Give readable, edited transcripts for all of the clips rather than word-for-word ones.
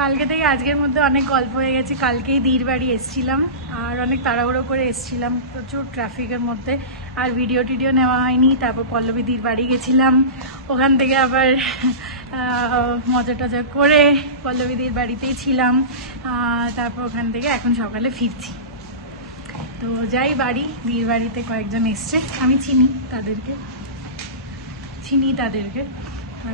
কালকে থেকে আজকের মধ্যে অনেক গল্প হয়ে গেছে। কালকেই দির বাড়ি এসেছিলাম আর অনেক তাড়াহুড়ো করে এসেছিলাম, প্রচুর ট্রাফিকের মধ্যে, আর ভিডিও টিডিও নেওয়া হয়নি। তারপর পল্লবী দির বাড়ি গেছিলাম, ওখান থেকে আবার মজা টজা করে পল্লবী দির বাড়িতেই ছিলাম। তারপর ওখান থেকে এখন সকালে ফিরছি। তো যাই বাড়ি, দির বাড়িতে কয়েকজন এসছে, আমি চিনি তাদেরকে।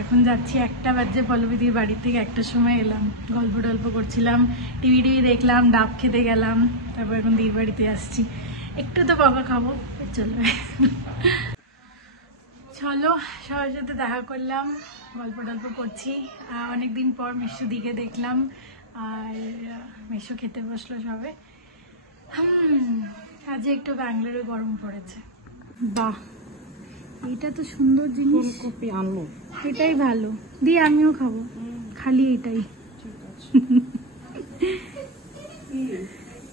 এখন যাচ্ছি, 1টা বাজে। পল্লবীদির বাড়ি থেকে 1টার সময় এলাম, গল্প টল্প করছিলাম, টিভি দেখলাম, ডাব খেতে গেলাম, তারপর এখন দির বাড়িতে আসছি। একটু তো বকা খাবো, চলবে। চলো, সবার সাথে দেখা করলাম, গল্প টল্প করছি। অনেকদিন পর মিশুদিকে দেখলাম, আর মিশু খেতে বসলো সবে। আজ একটু ব্যাঙ্গালোরে গরম পড়েছে। বাহ, এটা তো সুন্দর জিনিস। কপি আনলো, এটাই ভালো। দিয়ে আমিও খাবো, খালি এটাই।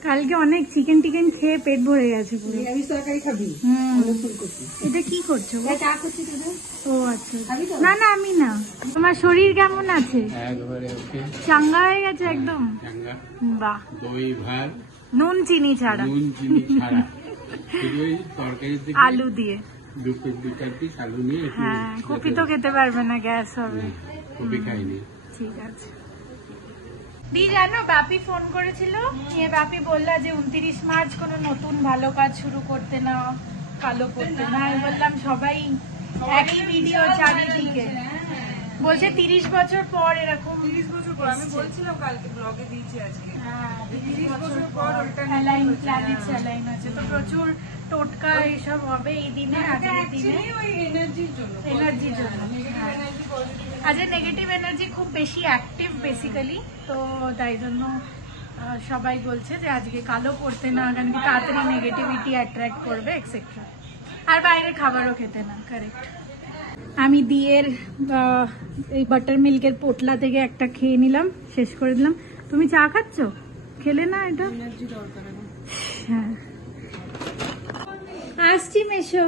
কালকে অনেক চিকেন টিকেন খেয়ে পেট ভরে গেছে পুরো। এটা কি করছো? ও আচ্ছা, না না আমি না। তোমার শরীর কেমন আছে? চাঙ্গা হয়ে গেছে একদম। বাহ, নুন চিনি ছাড়া, আলু দিয়ে। হ্যাঁ, কপি তো খেতে পারবে না, গ্যাস হবে। ঠিক আছে। দি জানো, বাপি ফোন করেছিল, বাপি বললো যে 29 মার্চ কোনো নতুন ভালো কাজ শুরু করতে না, কালো করতে না। আমি বললাম সবাই একই ভিডিও চারিদিকে, বলছে 30 বছর পর এরকম। 30 বছর পর আমি বলছিলাম, কালকে ব্লগে দিয়েছি আজকে। হ্যাঁ, 30 বছর পর অ্যালাইন প্ল্যানেট অ্যালাইন আছে, তো প্রচুর টোটকা এসব হবে এই দিনে। আজকের দিনে ওই এনার্জির জন্য আজকে নেগেটিভ এনার্জি খুব বেশি অ্যাক্টিভ বেসিক্যালি, তো তাই জন্য সবাই বলছে যে আজকে কালো করতে না, কারণ কি তাড়াতাড়ি নেগেটিভিটি অ্যাট্রাক্ট করবে এক্সেট্রা। আর বাইরে খাবারও খেতে না। কারেক্ট। আমি দিয়ের এই বাটার মিল্কের পোটলা থেকে একটা খেয়ে নিলাম, শেষ করে দিলাম। তুমি চা খাচ্ছ? খেলে না এটা? হ্যাঁ, আসছি মেশো।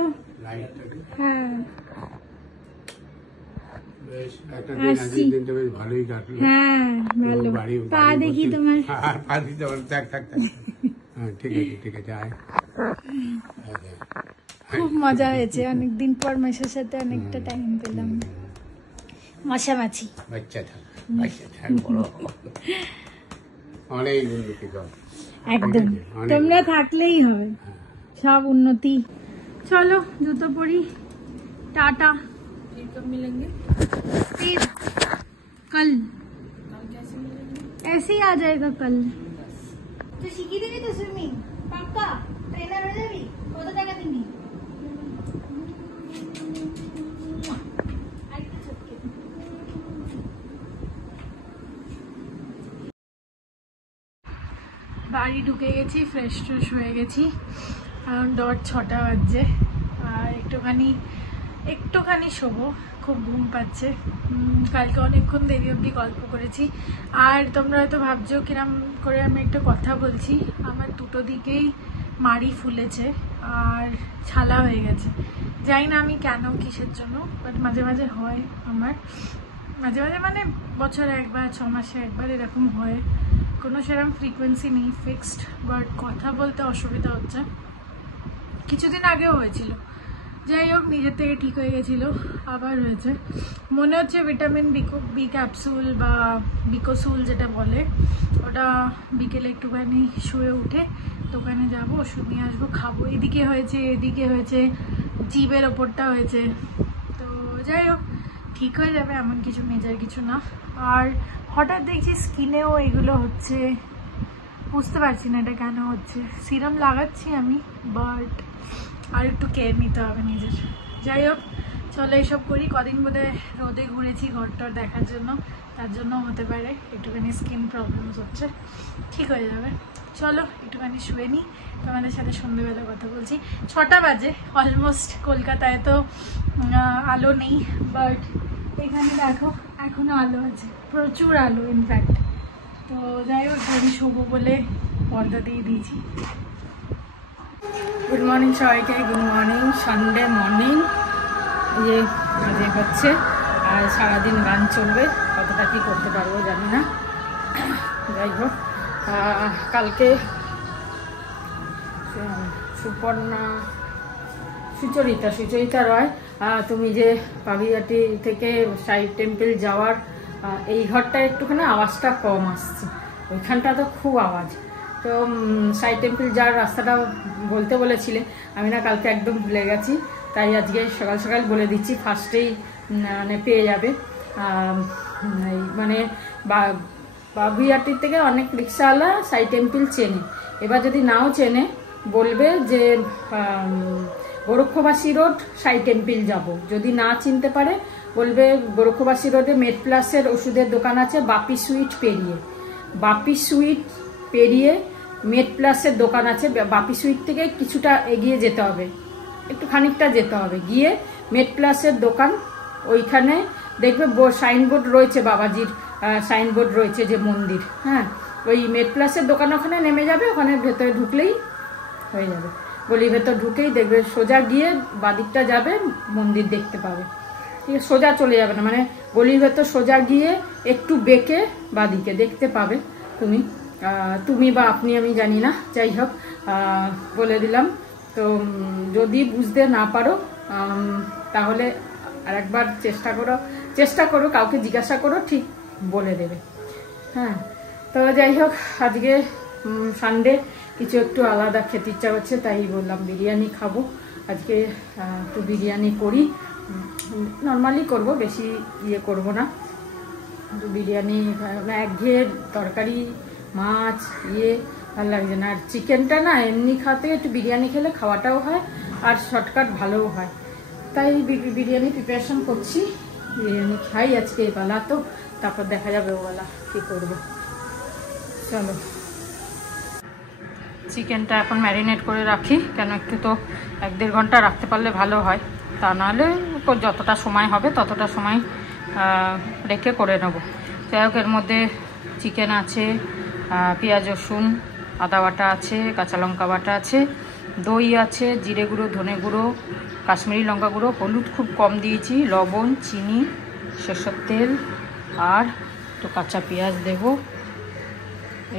হ্যাঁ আসছি। হ্যাঁ ভালো, পা দেখি তোমার। ঠিক আছে। খুব মজা হয়েছে, অনেকদিন পর মেশোর সাথে অনেকটা টাইম পেলাম। মশামাছি একদম, তোমরা থাকলেই হবে সব উন্নতি। चलो जूतो परी, टाटा। कब मिलेंगे? फिर कल कैसे मिलेंगे? ऐसे ही आ जाएगा कल। तो सीखी देगी तो स्विमिंग पक्का? ट्रेनर हो जाएगी? कत टाका दिबी? বাড়ি ঢুকে গেছি, ফ্রেশ ট্রেশ হয়ে গেছি। এখন ডট 6টা বাজছে, আর একটুখানি শোবো, খুব ঘুম পাচ্ছে। কালকে অনেকক্ষণ দেরি অবধি গল্প করেছি। আর তোমরা হয়তো ভাবছো কিরম করে আমি একটা কথা বলছি, আমার দুটো দিকেই মাড়ি ফুলেছে আর ছালা হয়ে গেছে। জানি না আমি কেন, কিসের জন্য, বাট মাঝে মাঝে হয় আমার। মাঝে মাঝে মানে বছরে একবার, 6 মাসে একবার এরকম হয়। কোনো সেরকম ফ্রিকোয়েন্সি নেই ফিক্সড, বাট কথা বলতে অসুবিধা হচ্ছে। কিছুদিন আগেও হয়েছিল, যাই হোক নিজের থেকে ঠিক হয়ে গেছিলো, আবার হয়েছে। মনে হচ্ছে ভিটামিন বি ক্যাপসুল বা বিকোসুল যেটা বলে, ওটা বিকেলে একটুখানি শুয়ে উঠে দোকানে যাব, ওষুধ নিয়ে আসবো, খাবো। এদিকে হয়েছে, জিভের ওপরটা হয়েছে। তো যাই হোক ঠিক হয়ে যাবে, এমন কিছু মেজার কিছু না। আর হঠাৎ দেখছি স্কিনেও এগুলো হচ্ছে, বুঝতে পারছি না এটা কেন হচ্ছে। সিরাম লাগাচ্ছি আমি, বাট আর একটু কেয়ার নিতে হবে নিজের। যাই হোক চলো এইসব করি। কদিন বোধে রোদে ঘুরেছি ঘরটর দেখার জন্য, তার জন্য হতে পারে একটুখানি স্কিন প্রবলেমস হচ্ছে, ঠিক হয়ে যাবে। চলো একটুখানি শুয়ে নিই, তোমাদের সাথে সন্ধ্যেবেলা কথা বলছি। 6টা বাজে অলমোস্ট। কলকাতায় তো আলো নেই, বাট এখানে দেখো এখনো আলো আছে, প্রচুর আলো ইনফ্যাক্ট। তো যাই হোক আমি শোবো বলে পর্দা দিয়ে দিয়েছি। গুড মর্নিং সবাইকে, গুড মর্নিং। সানডে মর্নিং, এই যে কাজে হচ্ছে, আর সারাদিন গান চলবে, কতটা কি করতে পারবো জানি না। যাই হোক, কালকে সুচরিতা রয়, তুমি যে পাবিয়াটি থেকে সাই টেম্পল যাওয়ার এই ঘরটা একটুখানি আওয়াজটা কম আসছে, ওইখানটা তো খুব আওয়াজ। তো সাই টেম্পল যাওয়ার রাস্তাটা বলতে বলেছিলে, আমি না কালকে একদম ভুলে গেছি, তাই আজকে সকাল সকাল বলে দিচ্ছি, ফার্স্টেই মানে পেয়ে যাবে। মানে বাবুইয়াটির থেকে অনেক রিক্সাওয়ালা সাই টেম্পল চেনে, এবার যদি নাও চেনে বলবে যে গোরক্ষবাসী রোড সাই টেম্পল যাব। যদি না চিনতে পারে বলবে গোরক্ষবাসী রোডে মেড প্লাসের ওষুধের দোকান আছে, বাপি সুইট পেরিয়ে মেড প্লাসের দোকান আছে। বাপি সুইট থেকে কিছুটা এগিয়ে যেতে হবে, একটু খানিকটা যেতে হবে, গিয়ে মেড প্লাসের দোকান, ওইখানে দেখবে সাইনবোর্ড রয়েছে, বাবাজির সাইনবোর্ড রয়েছে যে মন্দির, হ্যাঁ, ওই মেড প্লাসের দোকান ওখানে নেমে যাবে, ওখানে ভেতরে ঢুকলেই হয়ে যাবে। গলির ভেতর ঢুকেই দেখবে, সোজা গিয়ে বাদিকটা যাবে, মন্দির দেখতে পাবে। ঠিক আছে, সোজা চলে যাবে না, মানে গলির ভেতর সোজা গিয়ে একটু বেঁকে বাদিকে দেখতে পাবে তুমি বা আপনি, আমি জানি না, যাই হোক বলে দিলাম। তো যদি বুঝতে না পারো তাহলে আরেকবার চেষ্টা করো, কাউকে জিজ্ঞাসা করো, ঠিক বলে দেবে। হ্যাঁ, তো যাই হোক, আজকে সানডে কিছু একটু আলাদা খেতে ইচ্ছা হচ্ছে, তাই বললাম বিরিয়ানি খাবো আজকে। একটু বিরিয়ানি করি, নর্মালি করব, বেশি করব না। বিরিয়ানি একঘেয়ে তরকারি, মাছ ভালো লাগছে না। আর চিকেনটা না এমনি খাতে, একটু বিরিয়ানি খেলে খাওয়াটাও হয় আর শর্টকাট ভালোও হয়, তাই বিরিয়ানি প্রিপারেশন করছি। বিরিয়ানি খাই আজকে এবেলা, তো তারপর দেখা যাবে ওবেলা কী করবো। চলো, চিকেনটা এখন ম্যারিনেট করে রাখি, কেন একটু তো 1-1.5 ঘন্টা রাখতে পারলে ভালো হয়, তা নাহলে যতটা সময় হবে ততটা সময় রেখে করে নেব। যাই হোক, এর মধ্যে চিকেন আছে, পেঁয়াজ রসুন আদা বাটা আছে, কাঁচা লঙ্কা বাটা আছে, দই আছে, জিরে গুঁড়ো, ধনে গুঁড়ো, কাশ্মীরি লঙ্কা গুঁড়ো, হলুদ খুব কম দিয়েছি, লবণ, চিনি, সরষের তেল, আর একটু কাঁচা পেঁয়াজ দেবো।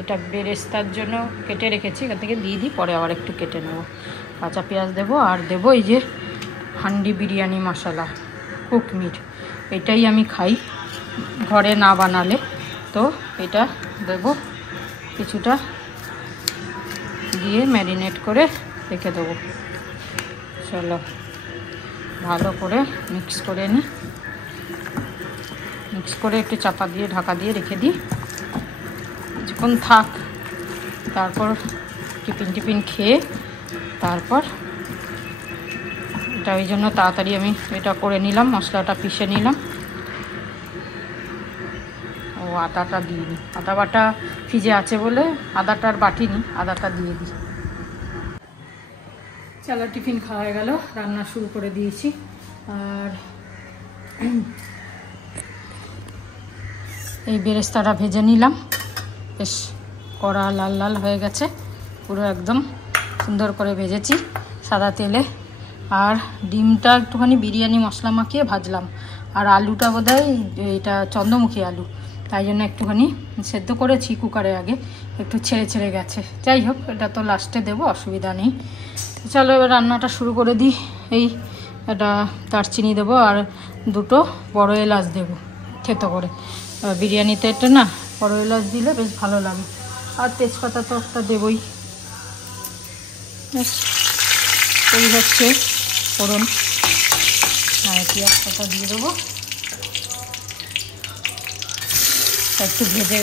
এটা বেরেস্তার জন্য কেটে রেখেছি, এখান থেকে দিয়ে দিই, পরে আবার একটু কেটে নেব। কাঁচা পেঁয়াজ দেবো, আর দেবো এই যে হান্ডি বিরিয়ানি মশলা, কুকমিট, এটাই আমি খাই ঘরে না বানালে, তো এটা দেবো কিছুটা, দিয়ে ম্যারিনেট করে রেখে দেবো। চলো ভালো করে মিক্স করে নিই, মিক্স করে একটু চাপা দিয়ে ঢাকা দিয়ে রেখে দিই, কিছুক্ষণ থাক, তারপর টিফিন খেয়ে তারপর এটা, ওই জন্য তাড়াতাড়ি আমি এটা করে নিলাম, মশলাটা পিষে নিলাম। ও আদাটা দিয়ে দিই, আদা বাটা ফ্রিজে আছে বলে আদাটা আর বাটিনি, আদাটা দিয়ে দিই। চলো, টিফিন খাওয়া হয়ে গেল, রান্না শুরু করে দিয়েছি। আর এই বেরেস্তাটা ভেজে নিলাম, বেশ কড়া লাল লাল হয়ে গেছে, পুরো একদম সুন্দর করে ভেজেছি সাদা তেলে। আর ডিমটা একটুখানি বিরিয়ানি মশলা মাখিয়ে ভাজলাম, আর আলুটা বোধহয় এটা চন্দ্রমুখী আলু, তাই জন্য একটুখানি সেদ্ধ করেছি কুকারে, আগে একটু ছেড়ে গেছে। যাই হোক, এটা তো লাস্টে দেবো, অসুবিধা নেই। চলো এবার রান্নাটা শুরু করে দিই। এই এটা দারচিনি দেবো, আর 2টো বড় এলাচ দেবো থেতো করে। বিরিয়ানিতে এটা না বড় এলাচ দিলে বেশ ভালো লাগে, আর তেজপাতা তো একটা দেবই। এই হচ্ছে ফোড়ন, আর পেঁয়াজ পাতা দিয়ে দেবো, একটু ভেজে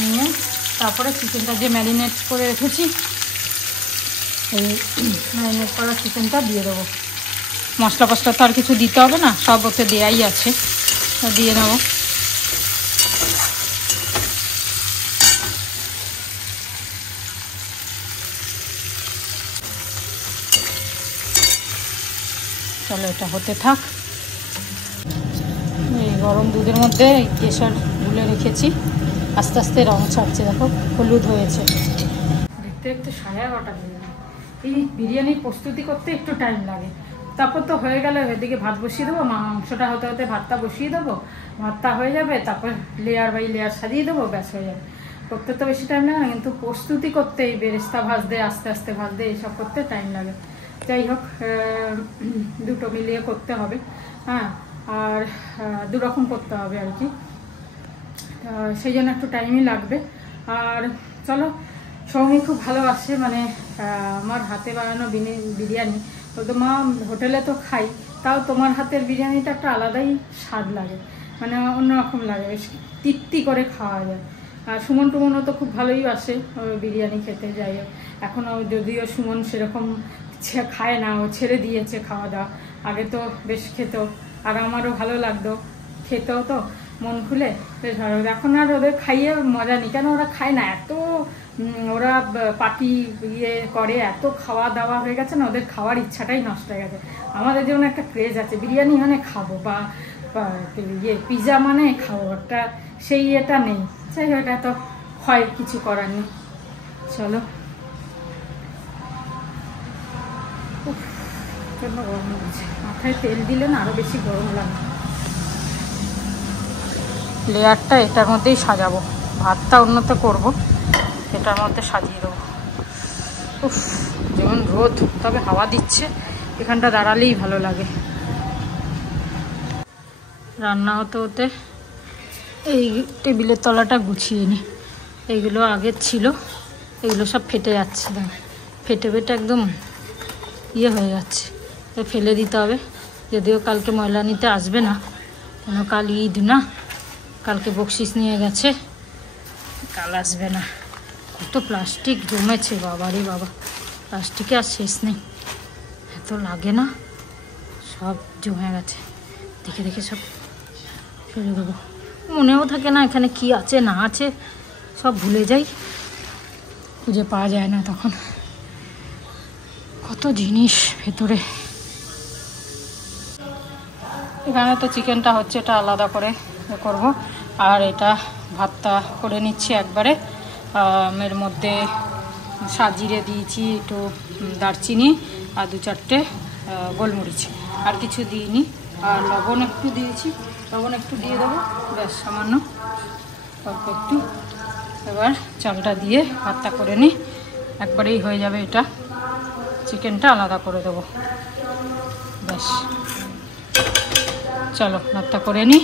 নিয়ে তারপরে চিকেনটা যে ম্যারিনেট করে রেখেছি, এই ম্যারিনেট করা চিকেনটা দিয়ে দেবো। মশলা ফসলা তো আর কিছু দিতে হবে না, সব ওতে দেওয়াই আছে, দিয়ে নেবো। চলো এটা হতে থাক। এই গরম দুধের মধ্যে কেশর গুলে রেখেছি, আস্তে আস্তে রং ছাড়ছে, দেখো হলুদ হয়েছে। দেখতে দেখতে 11:30 বেজে যায়। এই বিরিয়ানির প্রস্তুতি করতে একটু টাইম লাগে, তারপর তো হয়ে গেলে এদিকে ভাত বসিয়ে দেবো, মাংসটা হতে হতে ভাতটা বসিয়ে দেবো, ভাতটা হয়ে যাবে, তারপর লেয়ার বাই লেয়ার সাজিয়ে দেবো, ব্যাস হয়ে যাবে। করতে তো বেশি টাইম লাগে না, কিন্তু প্রস্তুতি করতে এই বেরেস্তা ভাজতে আস্তে আস্তে ভাজতে এইসব করতে টাইম লাগে। যাই হোক, দুটো মিলিয়ে করতে হবে। হ্যাঁ, আর দুরকম করতে হবে আর কি, সেই জন্য একটু টাইমই লাগবে। আর চলো, সৌমি খুব ভালোবাসে মানে আমার হাতে বানানো বিরিয়ানি। বলতো মা হোটেলে তো খাই, তাও তোমার হাতের বিরিয়ানিটা একটা আলাদাই স্বাদ লাগে, মানে অন্যরকম লাগে, বেশ তৃপ্তি করে খাওয়া যায়। আর সুমন টুমনও তো খুব ভালোই বাসে বিরিয়ানি খেতে। যাই হোক, এখনও যদিও সুমন সেরকম খায় না, ও ছেড়ে দিয়েছে খাওয়া দাওয়া। আগে তো বেশ খেত, আর আমারও ভালো লাগতো, খেতেও তো মন খুলে বেশ ভালো। এখন আর ওদের খাইয়ে মজা নেই, কেন ওরা খায় না, এত ওরা পার্টি করে, এত খাওয়া দাওয়া হয়ে গেছে না, ওদের খাওয়ার ইচ্ছাটাই নষ্ট হয়ে গেছে। আমাদের যেমন একটা ক্রেজ আছে, বিরিয়ানি মানে খাবো, বা পিৎজা মানে খাবো, একটা সেই এটা নেই। যাই হোক, এটা তো হয়, কিছু করার নেই। চলো, জন্য গরম লাগছে, মাথায় তেল দিলে না আরো বেশি গরম লাগে। লেয়ারটা এটার মধ্যেই সাজাবো, ভাতটা অন্যতে করব, এটার মধ্যে সাজিয়ে দেবো। উফ, যেমন রোদ, তবে হাওয়া দিচ্ছে, এখানটা দাঁড়ালেই ভালো লাগে। রান্না হতে হতে এই টেবিলের তলাটা গুছিয়ে নিই, এইগুলো আগের ছিল, এগুলো সব ফেটে যাচ্ছে, ফেটে ফেটে একদম ইয়ে হয়ে যাচ্ছে, ফেলে দিতে হবে। যদিও কালকে ময়লা নিতে আসবে না, কেন কাল ঈদ না, কালকে বকশিস নিয়ে গেছে, কাল আসবে না। কত প্লাস্টিক জমেছে, বাবারে বাবা, প্লাস্টিকে আর শেষ নেই, এত লাগে না, সব জমে গেছে, দেখে দেখে সব ফেলে দেবো। মনেও থাকে না এখানে কি আছে না আছে, সব ভুলে যাই, খুঁজে পাওয়া যায় না তখন, কত জিনিস ভেতরে। এখানে তো চিকেনটা হচ্ছে, এটা আলাদা করে করব, আর এটা ভাতটা করে নিচ্ছি একবারে। এর মধ্যে সাজিরে দিয়েছি একটু দারচিনি আর 2-4টে গোলমরিচ, আর কিছু দিইনি। আর লবণ একটু দিয়েছি, লবণ একটু দিয়ে দেবো, ব্যাস সামান্য অল্প একটু। এবার চালটা দিয়ে ভাতটা করে নিই, একবারেই হয়ে যাবে এটা। চিকেনটা আলাদা করে দেবো, ব্যাস। চলো ভাতটা করে নিই।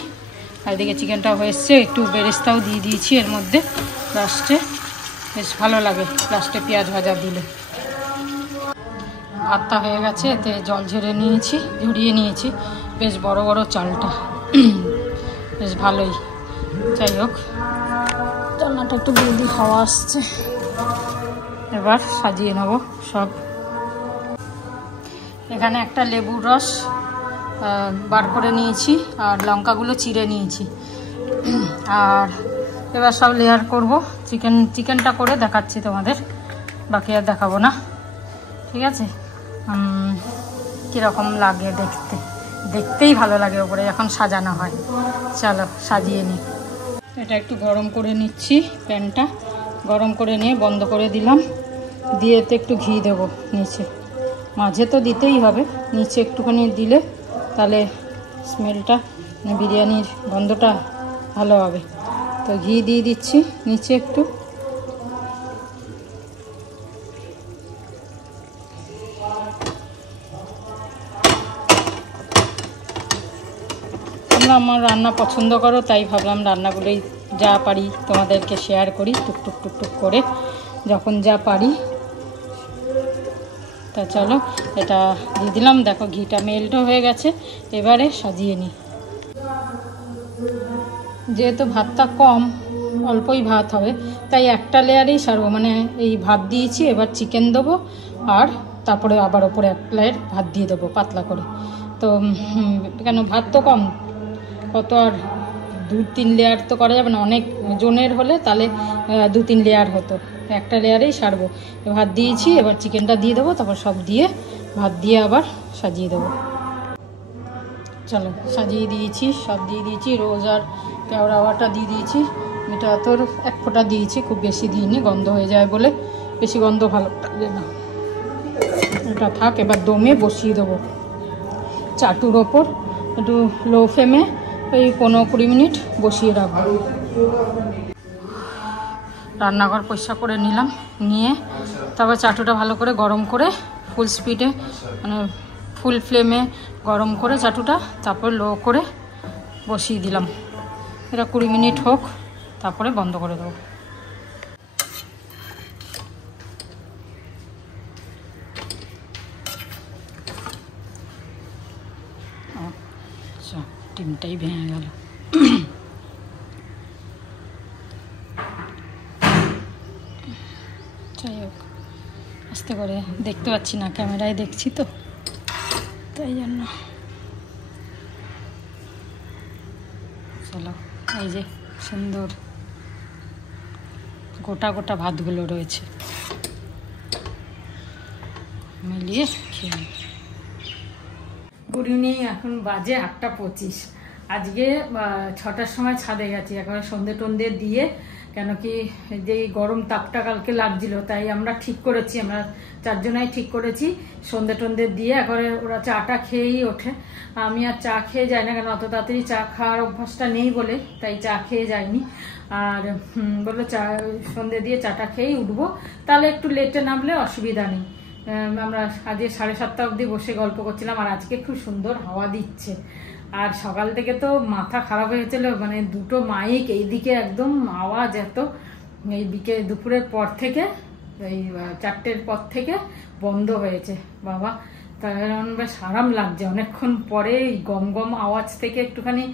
আর এদিকে চিকেনটাও হয়ে এসছে, একটু বেরেস্তাও দিয়ে দিয়েছি এর মধ্যে লাস্টে, বেশ ভালো লাগে লাস্টে পেঁয়াজ ভাজা দিলে। ভাতটা হয়ে গেছে, এতে জল ঝরিয়ে নিয়েছি, বেশ বড় বড় চালটা, বেশ ভালোই। যাই হোক, রান্নাটা একটু জলদি হাওয়া আসছে, এবার সাজিয়ে নেব সব। এখানে একটা লেবুর রস বার করে নিয়েছি, আর লঙ্কাগুলো চিড়ে নিয়েছি। আর এবার সব লেয়ার করব। চিকেনটা করে দেখাচ্ছি তোমাদের, বাকি আর দেখাবো না, ঠিক আছে? কীরকম লাগে দেখতেই ভালো লাগে ওপরে যখন সাজানো হয়। চলো সাজিয়ে নিই। এটা একটু গরম করে নিচ্ছি, প্যানটা গরম করে নিয়ে বন্ধ করে দিলাম, দিয়ে এতে একটু ঘি দেবো নিচে, মাঝে তো দিতেই হবে, নিচে একটুখানি দিলে তাহলে স্মেলটা, বিরিয়ানির গন্ধটা ভালো হবে। তো ঘি দিয়ে দিচ্ছি নিচে একটু। তোমরা আমার রান্না পছন্দ করো, তাই ভাবলাম রান্নাগুলোই যা পারি তোমাদেরকে শেয়ার করি, টুকটুক করে যখন যা পারি। তা চলো এটা দিয়ে দিলাম, দেখো ঘিটা মেল্টও হয়ে গেছে। এবারে সাজিয়ে নিই। যেহেতু ভাতটা কম, অল্পই ভাত হবে, তাই একটা লেয়ারেই সারবো, মানে এই ভাত দিয়েছি, এবার চিকেন দেবো, আর তারপরে আবার ওপরে এক লেয়ার ভাত দিয়ে দেবো পাতলা করে। তো কেন ভাত তো কম, কত আর 2-3 লেয়ার তো করা যাবে না, অনেক জনের হলে তাহলে 2-3 লেয়ার হতো, একটা লেয়ারেই সারবো। ভাত দিয়েছি, এবার চিকেনটা দিয়ে দেবো, তারপর সব দিয়ে ভাত দিয়ে আবার সাজিয়ে দেবো। চলো সাজিয়ে দিয়েছি, সব দিয়ে দিয়েছি, রোজ আর কেওড়া বাটা দিয়ে দিয়েছি, এটা তোর 1 ফোঁটা দিয়েছি, খুব বেশি দিইনি, গন্ধ হয়ে যায় বলে, বেশি গন্ধ ভালো লাগে না। এটা থাক, এবার দমে বসিয়ে দেবো চাটুর ওপর, একটু লো ফ্লেমে ওই 15-20 মিনিট বসিয়ে রাখবো। রান্নাঘর পরিষ্কার করে নিলাম, নিয়ে তারপর চাটুটা ভালো করে গরম করে ফুল স্পিডে মানে ফুল ফ্লেমে গরম করে চাটুটা তারপর লো করে বসিয়ে দিলাম। এটা 20 মিনিট হোক, তারপরে বন্ধ করে দেবো। আচ্ছা, ডিমটাই ভেঙে গেল। যাই হোক, আস্তে করে, দেখতে পাচ্ছি না, ক্যামেরায় দেখছি তো, তাই জন্য। চলো, এই যে সুন্দর গোটা গোটা ভাতগুলো রয়েছে, মিলিয়ে খেয়ে। গুড ইভিনিং, এখন বাজে 8:25। আজকে 6টার সময় ছাদে গেছি, একেবারে সন্ধে টন্ধে দিয়ে, কেন কি যে গরম তাপটা কালকে লাগছিল, তাই আমরা ঠিক করেছি, আমরা 4 জনাই ঠিক করেছি সন্ধে টন্ধে দিয়ে একেবারে ওরা চাটা খেয়েই ওঠে। আমি আর চা খেয়ে যাই না, কেন অত তাড়াতাড়ি চা খাওয়ার অভ্যাসটা নেই বলে, তাই চা খেয়ে যাইনি। আর বললো চা সন্ধে দিয়ে চাটা খেয়েই উঠবো, তাহলে একটু লেটে নামলে অসুবিধা নেই। আমরা আজকে 7:30 অবধি বসে গল্প করছিলাম, আর আজকে খুব সুন্দর হাওয়া দিচ্ছে। আর সকাল থেকে তো মাথা খারাপ হয়েছিল, মানে দুটো মাইক এইদিকে একদম আওয়াজ এত, এই দুপুরের পর থেকে, এই 4টের পর থেকে বন্ধ হয়েছে বাবা। কারণ বেশ আরাম লাগছে, অনেকক্ষণ পরে এই গম গম আওয়াজ থেকে একটুখানি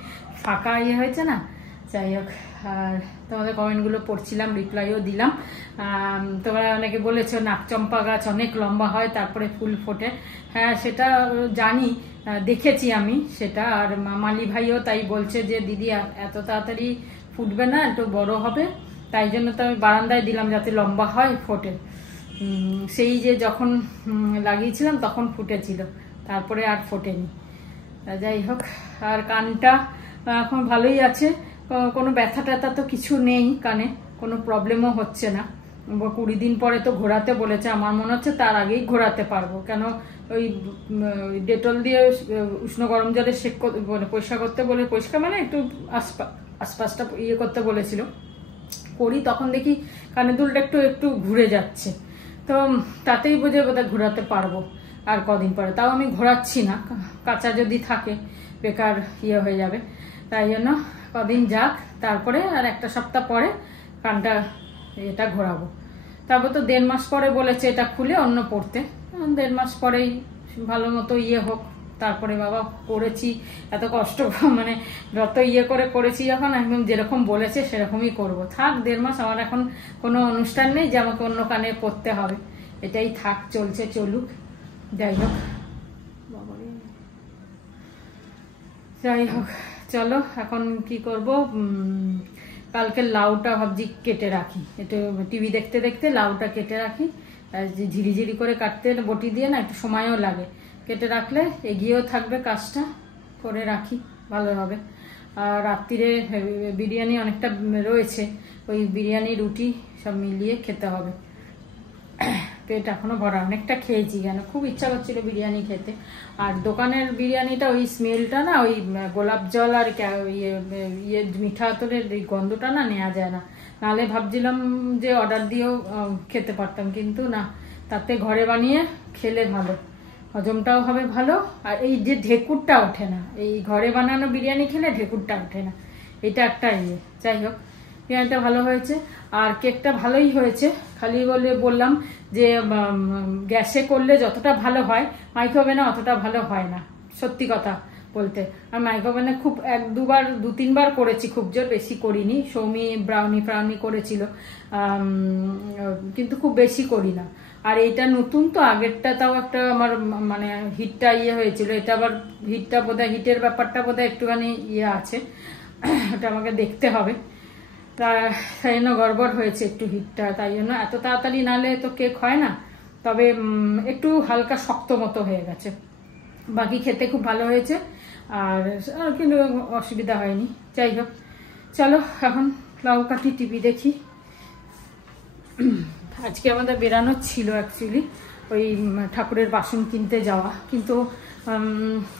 ফাঁকা হয়েছে না। যাই হোক, আর তোমাদের কমেন্টগুলো পড়ছিলাম, রিপ্লাইও দিলাম। তোমরা অনেকে বলেছো নাকচম্পা গাছ অনেক লম্বা হয়, তারপরে ফুল ফোটে। হ্যাঁ, সেটা জানি, দেখেছি আমি সেটা। আর মামালি ভাইও তাই বলছে যে দিদি এত তাড়াতাড়ি ফুটবে না, একটু বড় হবে, তাই জন্য তো আমি বারান্দায় দিলাম যাতে লম্বা হয়, ফোটে। সেই যে যখন লাগিয়েছিলাম তখন ফুটেছিল, তারপরে আর ফোটেনি। যাই হোক, আর কানটা এখন ভালোই আছে, কোনো ব্যথা ট্যাথা তো কিছু নেই, কানে কোনো প্রবলেমও হচ্ছে না। 20 দিন পরে তো ঘোরাতে বলেছে, আমার মনে হচ্ছে তার আগেই ঘোরাতে পারবো, কেন ওই ডেটল দিয়ে উষ্ণ গরম জলে পরিষ্কার করতে বলে, পরিষ্কার মানে একটু আশপাশটা ইয়ে করতে বলেছিল, করি, তখন দেখি কানে দুলটা একটু একটু ঘুরে যাচ্ছে, তো তাতেই বোঝে বোধহয় ঘোরাতে পারবো আর কদিন পরে। তাও আমি ঘোরাচ্ছি না, কাঁচা যদি থাকে বেকার ইয়ে হয়ে যাবে, তাই জন্য কদিন যাক, তারপরে আর 1 সপ্তাহ পরে কানটা এটা ঘোরাবো। তারপর তো 1.5 মাস পরে বলেছে এটা খুলে অন্য পড়তে, 1.5 মাস পরেই ভালো মতো ইয়ে হোক, তারপরে বাবা করেছি এত কষ্ট, মানে যত ইয়ে করে করেছি যখন, একদম যেরকম বলেছে সেরকমই করব। থাক 1.5 মাস, আমার এখন কোনো অনুষ্ঠান নেই যে আমাকে অন্য কানে পড়তে হবে, এটাই থাক, চলছে চলুক। যাই হোক, যাই হোক, চলো এখন কি করব, কালকে লাউটা ভাবছি কেটে রাখি, একটু টিভি দেখতে দেখতে লাউটা কেটে রাখি, ঝিরিঝিরি করে কাটতে বটি দিয়ে না একটু সময়ও লাগে, কেটে রাখলে এগিয়েও থাকবে, কাজটা করে রাখি ভালো হবে। আর রাত্রিরে বিরিয়ানি অনেকটা রয়েছে, ওই বিরিয়ানি রুটি সব মিলিয়ে খেতে হবে। পেট এখনো ভরা, অনেকটা খেয়েছি, কেন খুব ইচ্ছা করছিল বিরিয়ানি খেতে। আর দোকানের বিরিয়ানিটা ওই স্মেলটা না, ওই গোলাপ জল আর ইয়ে মিঠা আতরের ওই গন্ধটা না নেওয়া যায় না, নাহলে ভাবছিলাম যে অর্ডার দিয়েও খেতে পারতাম, কিন্তু না, তাতে ঘরে বানিয়ে খেলে ভালো, হজমটাও হবে ভালো। আর এই যে ঢেকুরটা ওঠে না, এই ঘরে বানানো বিরিয়ানি খেলে ঢেকুরটা ওঠে না, এটা একটা ইয়ে। যাই হোক, বিরিয়ানিটা ভালো হয়েছে, আর কেকটা ভালোই হয়েছে, খালি বললাম যে গ্যাসে করলে যতটা ভালো হয় মাইক্রোওভেনে অতটা ভালো হয় না, সত্যি কথা বলতে। আর মাইক্রোওভেনে খুব 2-3 বার করেছি, খুব জোর বেশি করিনি। সৌমি ব্রাউনি করেছিল, কিন্তু খুব বেশি করি না। আর এইটা নতুন তো, আগেরটা তাও একটা আমার মানে হিটটা ইয়ে হয়েছিল, এটা আবার হিটটা বোধহয়, হিটের ব্যাপারটা বোধহয় একটুখানি ইয়ে আছে, ওটা আমাকে দেখতে হবে, তাই জন্য গড়বড় হয়েছে একটু হিটটা, তাই জন্য এত তাড়াতাড়ি নালে তো কেক হয় না, তবে একটু হালকা শক্ত মতো হয়ে গেছে। বাকি খেতে খুব ভালো হয়েছে, আর কিন্তু অসুবিধা হয়নি। যাই হোক, চলো এখন লাউ কাটি, টিভি দেখি। আজকে আমাদের বেরানো ছিল অ্যাকচুয়ালি, ওই ঠাকুরের বাসন কিনতে যাওয়া, কিন্তু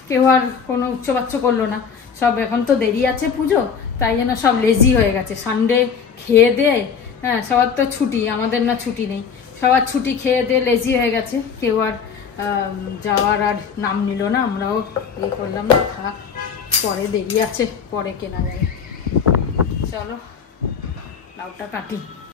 কেউ আর কোনো উচ্চবাচ্য করলো না, সব এখন তো দেরি আছে পুজো, তাই জন্য সব লেজি হয়ে গেছে। সানডে খেয়ে দিয়ে হ্যাঁ, সবার তো ছুটি, আমাদের না ছুটি নেই। সবার ছুটি খেয়ে দিয়ে লেজি হয়ে গেছে, কেউ আর যাওয়ার আর নাম নিল না। আমরাও ইয়ে করলাম না, থাক, পরে দেরি আছে, পরে কেনা যাবে। চলো লাউটা কাটি।